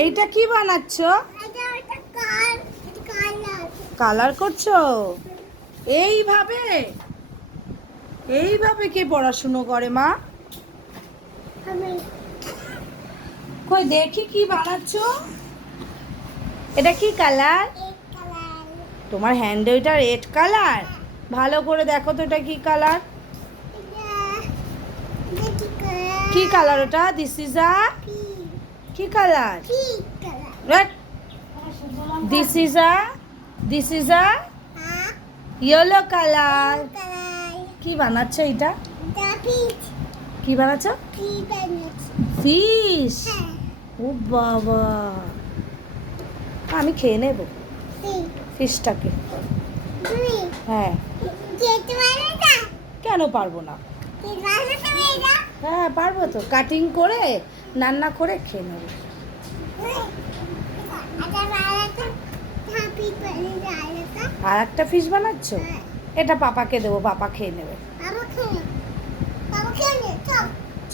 এইটা কি বানাচ্ছ? কালার করছো? এইভাবে এইভাবে কে পড়াশুনো করে মা? কই দেখি কি বানাচ্ছ। এটা কি কালার? তোমার হ্যান্ডে ওইটা রেড কালার? ভালো করে দেখো তো এটা কি কালার। কি কালার ওটা? দিস ইজ আ কি colour? This is a yellow colour. কি বানাচ্ছ এটা? কি বানাচ্ছ? ফিশ। ও বাবা, আমি খেয়ে নেব ফিশটাকে। হ্যাঁ, কেন পারবো না? হ্যাঁ পারবো তো, কাটিং করে রান্না করে খেয়ে নেবো। আর একটা ফিশ বানাচ্ছ? এটা পাপাকে দেবো, পাপা খেয়ে নেবে।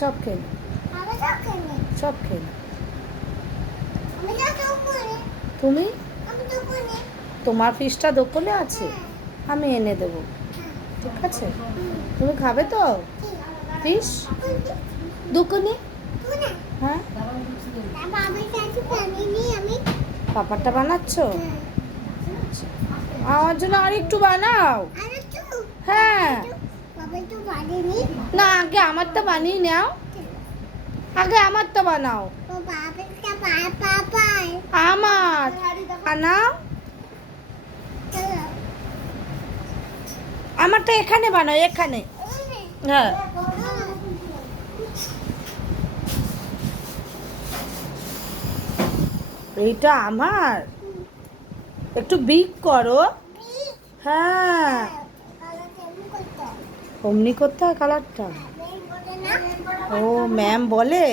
সব খেয়ে নেবে, সব খেয়ে নেবে। তুমি? তোমার ফিশটা দোকানে আছে, আমি এনে দেবো, ঠিক আছে? তুমি খাবে তো ফিশ দোকানে? হ্যাঁ, পাপারটা বানাচ্ছ? আমার জন্য আর একটু বানাও। হ্যাঁ, না আগে আমারটা বানিয়ে নাও, আগে আমারটা বানাও। আমার বানাও, আমারটা এখানে বানাও, এখানে। হ্যাঁ, এইটা আমার, একটু বিগ করো। হ্যাঁ, অমনি করতে হয় কালারটা। ও ম্যাম বলে?